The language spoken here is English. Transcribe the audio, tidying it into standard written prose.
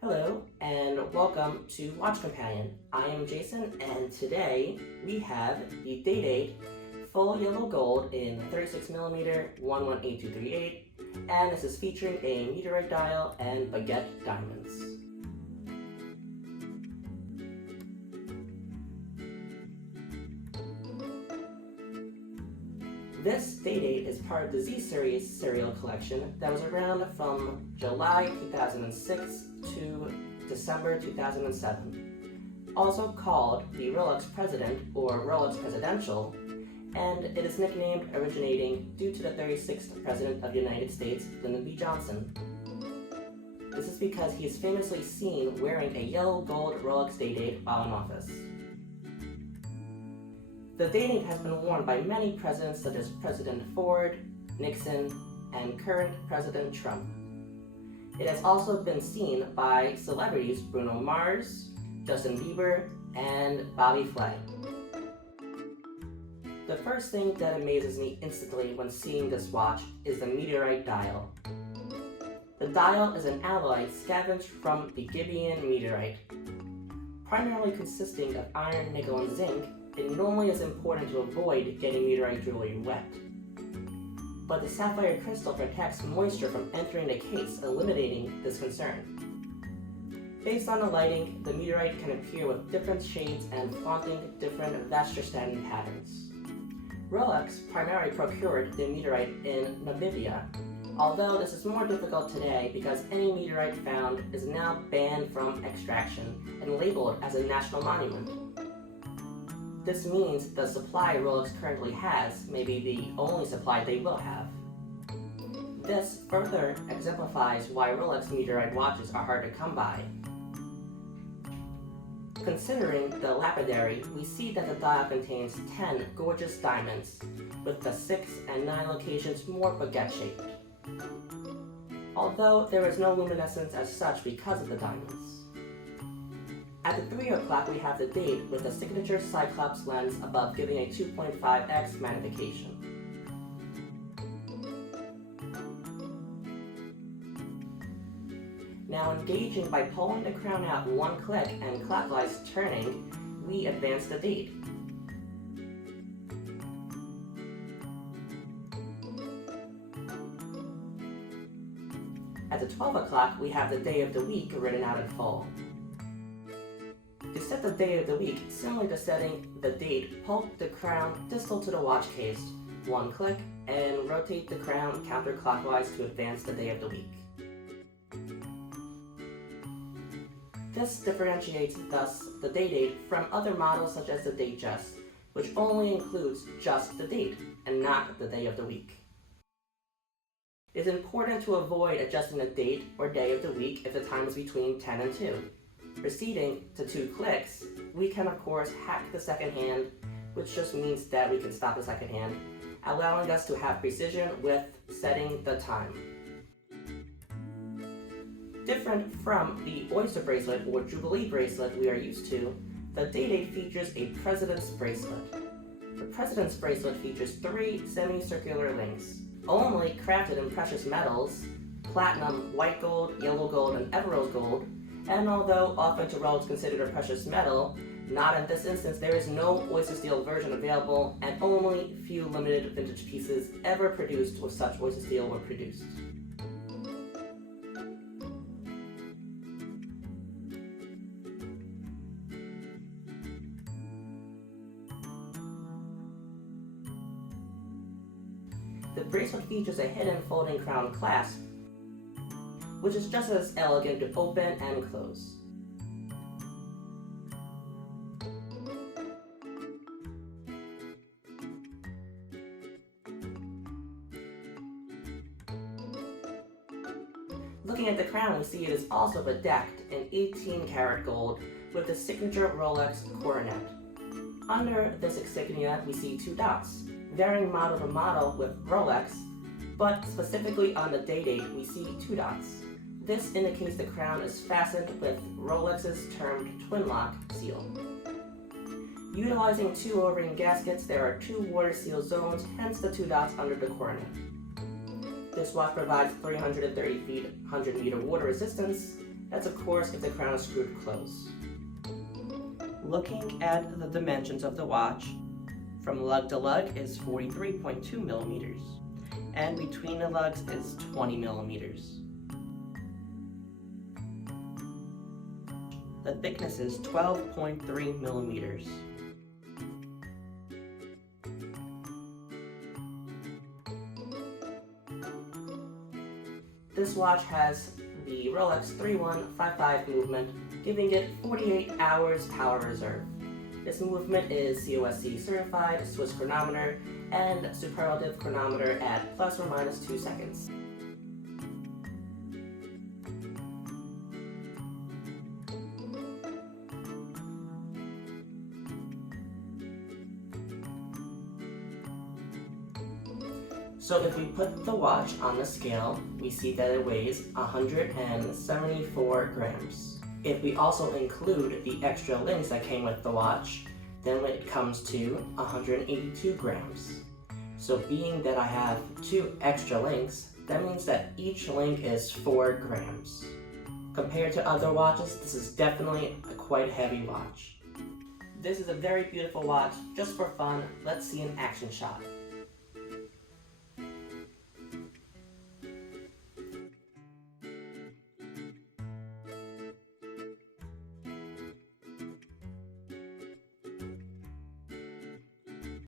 Hello and welcome to Watch Companion. I am Jason and today we have the Day-Date full yellow gold in 36mm 118238, and this is featuring a Meteorite dial and Baguette diamonds. This Day-Date is part of the Z-Series serial collection that was around from July 2006 to December 2007, also called the Rolex President or Rolex Presidential, and it is nicknamed originating due to the 36th President of the United States, Lyndon B. Johnson. This is because he is famously seen wearing a yellow gold Rolex Day-Date while in office. The Day-Date has been worn by many presidents such as President Ford, Nixon, and current President Trump. It has also been seen by celebrities Bruno Mars, Justin Bieber, and Bobby Flay. The first thing that amazes me instantly when seeing this watch is the Meteorite dial. The dial is an alloy scavenged from the Gibeon meteorite. Primarily consisting of iron, nickel, and zinc, it normally is important to avoid getting meteorite jewelry wet. But the sapphire crystal protects moisture from entering the case, eliminating this concern. Based on the lighting, the meteorite can appear with different shades and flaunting different Vastrastanian patterns. Rolex primarily procured the meteorite in Namibia, although this is more difficult today because any meteorite found is now banned from extraction and labeled as a national monument. This means the supply Rolex currently has may be the only supply they will have. This further exemplifies why Rolex Meteorite watches are hard to come by. Considering the lapidary, we see that the dial contains 10 gorgeous diamonds, with the 6 and 9 locations more baguette-shaped. Although there is no luminescence as such because of the diamonds. At the 3 o'clock, we have the date with a signature Cyclops lens above, giving a 2.5x magnification. Now, engaging by pulling the crown out one click and clockwise turning, we advance the date. At the 12 o'clock, we have the day of the week written out in full. To set the day of the week, similar to setting the date, pull the crown distal to the watch case, one click, and rotate the crown counterclockwise to advance the day of the week. This differentiates thus the Day-Date from other models such as the Datejust, which only includes just the date and not the day of the week. It is important to avoid adjusting the date or day of the week if the time is between 10 and 2. Proceeding to 2 clicks, we can of course hack the second hand, which just means that we can stop the second hand, allowing us to have precision with setting the time. Different from the Oyster bracelet or Jubilee bracelet we are used to, the Day-Date features a President's bracelet. The President's bracelet features 3 semicircular links, only crafted in precious metals, platinum, white gold, yellow gold, and emerald gold, and although often to Rolex considered a precious metal, not in this instance. There is no oyster steel version available, and only few limited vintage pieces ever produced with such oyster steel were produced. The bracelet features a hidden folding crown clasp, which is just as elegant to open and close. Looking at the crown, we see it is also bedecked in 18-karat gold with the signature Rolex coronet. Under this insignia, we see 2 dots, varying model to model with Rolex, but specifically on the Day-Date, we see 2 dots. This indicates the crown is fastened with Rolex's termed twin lock seal. Utilizing 2 O-ring gaskets, there are 2 water seal zones, hence the 2 dots under the coronet. This watch provides 330 feet, 100 meter water resistance, That's of course if the crown is screwed close. Looking at the dimensions of the watch, from lug to lug is 43.2 millimeters, and between the lugs is 20 millimeters. The thickness is 12.3 millimeters. This watch has the Rolex 3155 movement, giving it 48 hours power reserve. This movement is COSC certified, Swiss chronometer, and superlative chronometer at plus or minus 2 seconds. So if we put the watch on the scale, we see that it weighs 174 grams. If we also include the extra links that came with the watch, then it comes to 182 grams. So being that I have 2 extra links, that means that each link is 4 grams. Compared to other watches, this is definitely a quite heavy watch. This is a very beautiful watch. Just for fun, let's see an action shot.